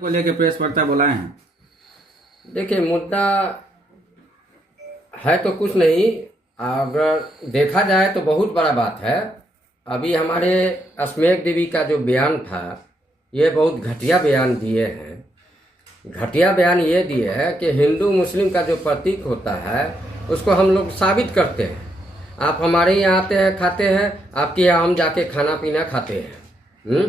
को लेकर प्रेस वार्ता बुलाए हैं। देखिए, मुद्दा है तो कुछ नहीं, अगर देखा जाए तो बहुत बड़ा बात है। अभी हमारे अस्मेक देवी का जो बयान था, ये बहुत घटिया बयान दिए हैं। घटिया बयान ये दिए है कि हिंदू मुस्लिम का जो प्रतीक होता है उसको हम लोग साबित करते हैं। आप हमारे यहाँ आते हैं, खाते हैं, आपके यहाँ हम जाके खाना पीना खाते हैं।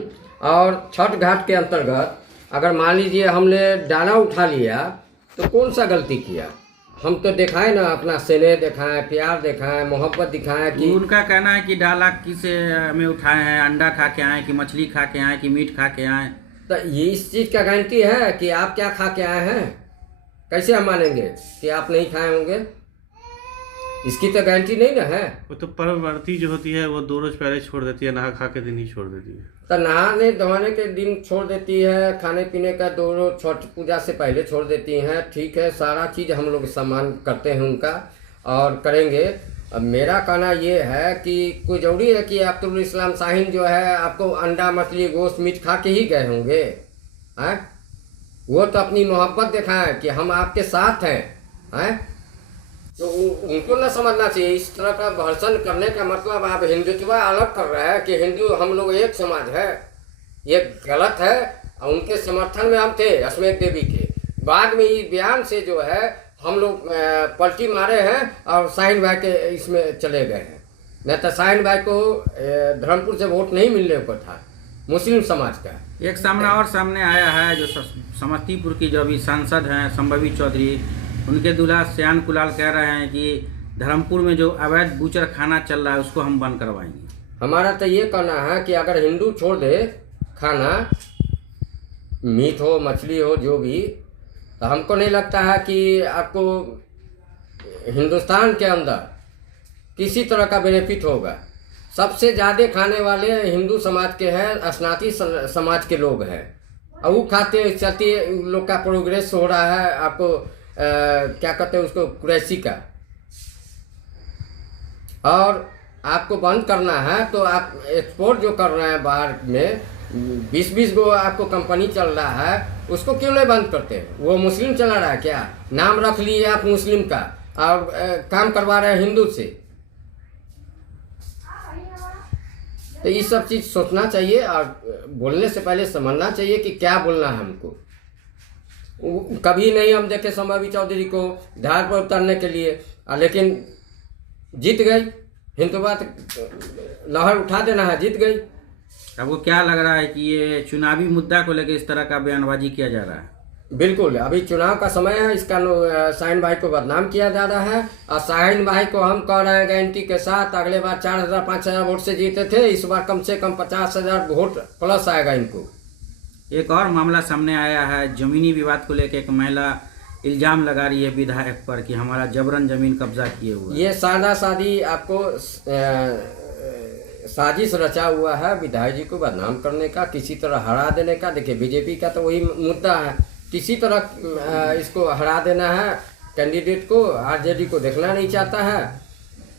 और छठ घाट के अंतर्गत अगर मान लीजिए हमने डाला उठा लिया तो कौन सा गलती किया? हम तो दिखाएं ना, अपना स्नेह दिखाएं, प्यार दिखाएं, मोहब्बत दिखाएं कि उनका कहना है कि डाला किसे में उठाए हैं, अंडा खा के आए कि मछली खा के आए कि मीट खा के आए। तो ये इस चीज़ का गारंटी है कि आप क्या खा के आए हैं? कैसे हम मानेंगे कि आप नहीं खाए होंगे? इसकी तो गारंटी नहीं ना है। वो तो पर्ववर्ती जो होती है वो 2 रोज पहले छोड़ देती है, नहा खा के दिन ही छोड़ देती है। तो नहाने धोने के दिन छोड़ देती है, खाने पीने का 2 रोज छठ पूजा से पहले छोड़ देती हैं। ठीक है, सारा चीज़ हम लोग सम्मान करते हैं उनका और करेंगे। अब मेरा कहना ये है कि कोई जरूरी है कि अब्दुल इस्लाम शाहीन जो है आपको अंडा मछली गोश्त मीट खा के ही गए होंगे? हैं? वो तो अपनी मोहब्बत दिखाएं कि हम आपके साथ हैं। तो उनको ना समझना चाहिए। इस तरह का भर्सन करने का मतलब आप हिंदुत्व अलग कर रहे हैं कि हिंदू हम लोग एक समाज है, ये गलत है। और उनके समर्थन में हम थे अस्मेक देवी के। बाद में ये बयान से जो है हम लोग पलटी मारे हैं और शाहीन भाई के इसमें चले गए हैं। नहीं तो शाहीन भाई को धर्मपुर से वोट नहीं मिलने को था, मुस्लिम समाज का। एक सामने आया है जो समस्तीपुर की जो अभी सांसद हैं संभवी चौधरी, उनके दूल्हा श्यान कुलाल कह रहे हैं कि धर्मपुर में जो अवैध बूचर खाना चल रहा है उसको हम बंद करवाएंगे। हमारा तो ये कहना है कि अगर हिंदू छोड़ दे खाना, मीट हो मछली हो जो भी, तो हमको नहीं लगता है कि आपको हिंदुस्तान के अंदर किसी तरह का बेनिफिट होगा। सबसे ज़्यादा खाने वाले हिंदू समाज के हैं, अस्नाती समाज के लोग हैं। और वो खाते चलते लोग का प्रोग्रेस हो रहा है। आपको क्या कहते हैं उसको, कुरैशी का। और आपको बंद करना है तो आप एक्सपोर्ट जो कर रहे हैं बाहर में 20-20 गो आपको कंपनी चल रहा है, उसको क्यों नहीं बंद करते? वो मुस्लिम चला रहा है क्या? नाम रख लिए आप मुस्लिम का और काम करवा रहे हैं हिंदू से। तो ये सब चीज़ सोचना चाहिए और बोलने से पहले समझना चाहिए कि क्या बोलना है हमको। कभी नहीं हम देखे संभवी चौधरी को धार पर उतरने के लिए, लेकिन जीत गई। हिंदुत्व लहर उठा देना है, जीत गई। आपको क्या लग रहा है कि ये चुनावी मुद्दा को लेकर इस तरह का बयानबाजी किया जा रहा है? बिल्कुल, अभी चुनाव का समय है, इसका शाहीन भाई को बदनाम किया जा रहा है। और शाहीन भाई को हम कह रहे हैं गारंटी के साथ, अगले बार 4000-5000 वोट से जीते थे, इस बार कम से कम 50,000 वोट प्लस आएगा इनको। एक और मामला सामने आया है, जमीनी विवाद को लेकर एक महिला इल्जाम लगा रही है विधायक पर कि हमारा जबरन जमीन कब्जा किए हुए। ये सादी आपको साजिश रचा हुआ है विधायक जी को बदनाम करने का, किसी तरह हरा देने का। देखिए, बीजेपी का तो वही मुद्दा है, किसी तरह इसको हरा देना है। कैंडिडेट को आरजेडी को देखना नहीं चाहता है,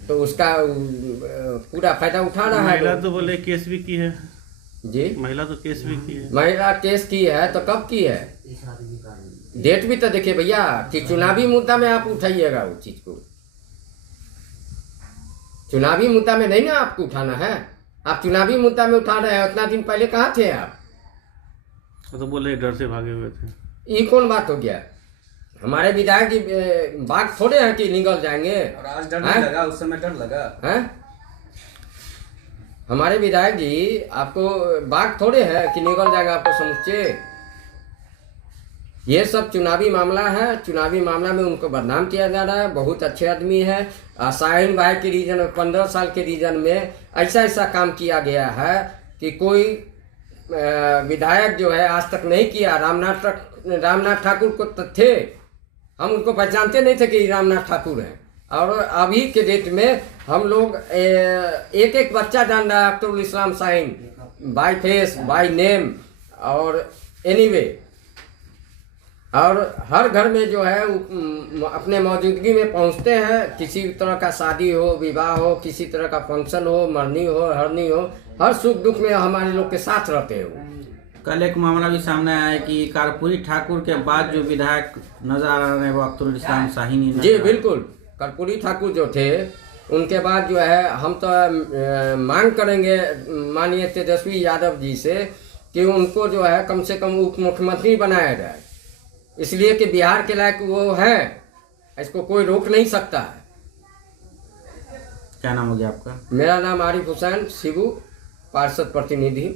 तो उसका पूरा फायदा उठा रहा है। महिला तो बोले केस भी की है जी, महिला तो केस भी की है। महिला केस की है तो कब की है? डेट भी तो देखिए भैया, कि चुनावी मुद्दा में आप उठाइएगा वो चीज को। चुनावी मुद्दा में नहीं ना आपको उठाना है। आप चुनावी मुद्दा में उठा रहे हैं, उतना दिन पहले कहाँ थे आप? तो बोले डर से भागे हुए थे। ये कौन बात हो गया? हमारे विधायक की बात थोड़े हैं कि निकल जाएंगे। और आज डर नहीं लगा, उस समय डर लगा है? हमारे विधायक जी आपको बात थोड़े है कि निकल जाएगा आपको समूचे। ये सब चुनावी मामला है, चुनावी मामला में उनको बदनाम किया जा रहा है। बहुत अच्छे आदमी है। शाहीन भाई के रीजन में 15 साल के रीजन में ऐसा काम किया गया है कि कोई विधायक जो है आज तक नहीं किया। रामनाथ ठाकुर को तो थे, हम उनको पहचानते नहीं थे कि रामनाथ ठाकुर हैं। और अभी के डेट में हम लोग एक बच्चा जान रहा है Abdul Islam Shaheen, by face by name और एनीवे। और हर घर में जो है अपने मौजूदगी में पहुंचते हैं। किसी तरह का शादी हो, विवाह हो, किसी तरह का फंक्शन हो, मरनी हो, हरनी हो, हर सुख दुख में हमारे लोग के साथ रहते हैं। कल एक मामला भी सामने आया है कि कर्पूरी ठाकुर के बाद जो विधायक नजर आ रहे हैं वो अख्तरुल इस्लाम शाहीन ही नजर जी आ रहे हैं। बिल्कुल, कर्पूरी ठाकुर जो थे उनके बाद जो है हम तो मांग करेंगे माननीय तेजस्वी यादव जी से कि उनको जो है कम से कम उप मुख्यमंत्री बनाया जाए, इसलिए कि बिहार के लायक वो है, इसको कोई रोक नहीं सकता है। क्या नाम हो गया आपका? मेरा नाम आरिफ हुसैन, शिबू, पार्षद प्रतिनिधि।